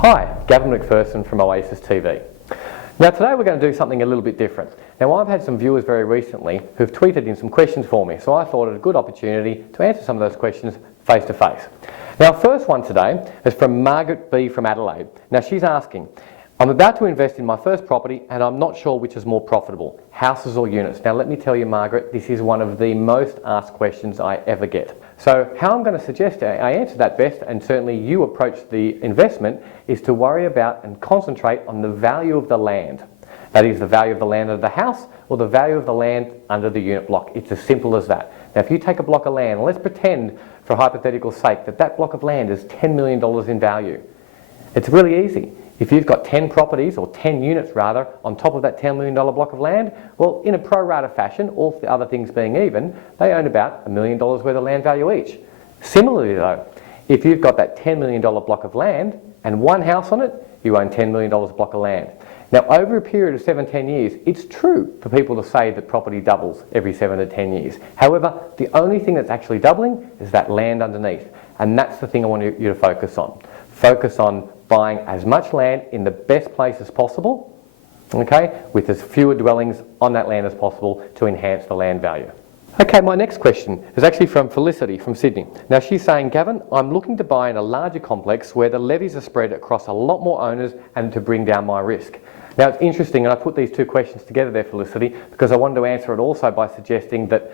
Hi, Gavin McPherson from Oasis TV. Now today we're going to do something a little bit different. Now I've had some viewers very recently who've tweeted in some questions for me, so I thought it a good opportunity to answer some of those questions face to face. Now first one today is from Margaret B from Adelaide. Now she's asking, I'm about to invest in my first property and I'm not sure which is more profitable, houses or units. Now let me tell you, Margaret, this is one of the most asked questions I ever get. So how I'm going to suggest I answer that best, and certainly you approach the investment, is to worry about and concentrate on the value of the land. That is the value of the land under the house or the value of the land under the unit block. It's as simple as that. Now if you take a block of land, let's pretend for hypothetical sake that that block of land is $10 million in value. It's really easy. If you've got 10 properties, or 10 units rather, on top of that $10 million block of land, well, in a pro rata fashion, all the other things being even, they own about $1 million worth of land value each. Similarly though, if you've got that $10 million block of land and one house on it, you own $10 million block of land. Now over a period of 7-10 years, it's true for people to say that property doubles every 7 to 10 years. However, the only thing that's actually doubling is that land underneath. And that's the thing I want you to focus on. Focus on buying as much land in the best place as possible, okay, with as fewer dwellings on that land as possible to enhance the land value. Okay, my next question is actually from Felicity from Sydney. Now she's saying, Gavin, I'm looking to buy in a larger complex where the levies are spread across a lot more owners and to bring down my risk. Now it's interesting, and I put these two questions together there, Felicity, because I wanted to answer it also by suggesting that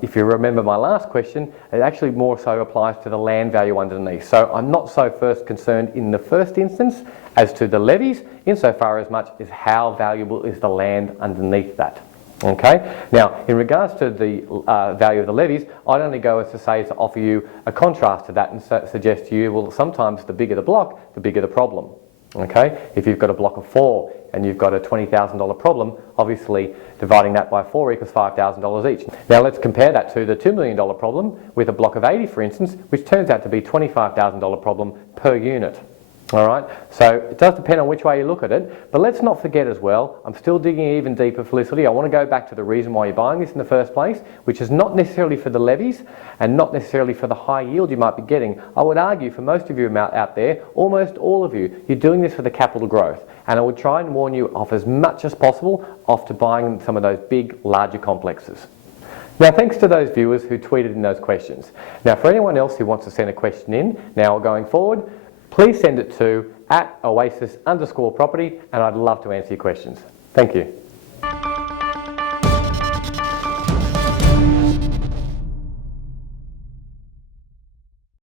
if you remember my last question, it actually more so applies to the land value underneath. So I'm not so first concerned in the first instance as to the levies, insofar as much as how valuable is the land underneath that. Okay. Now, in regards to the value of the levies, I'd only go as to say to offer you a contrast to that and suggest to you, well, sometimes the bigger the block, the bigger the problem. Okay. If you've got a block of 4 and you've got a $20,000 problem, obviously dividing that by 4 equals $5,000 each. Now let's compare that to the $2 million problem with a block of 80, for instance, which turns out to be $25,000 problem per unit. All right, so it does depend on which way you look at it, but let's not forget as well, I'm still digging even deeper, Felicity. I want to go back to the reason why you're buying this in the first place, which is not necessarily for the levies and not necessarily for the high yield you might be getting. I would argue for most of you out there, almost all of you, you're doing this for the capital growth. And I would try and warn you off as much as possible off to buying some of those big, larger complexes. Now, thanks to those viewers who tweeted in those questions. Now, for anyone else who wants to send a question in, now going forward, please send it to @Oasis_property, and I'd love to answer your questions. Thank you.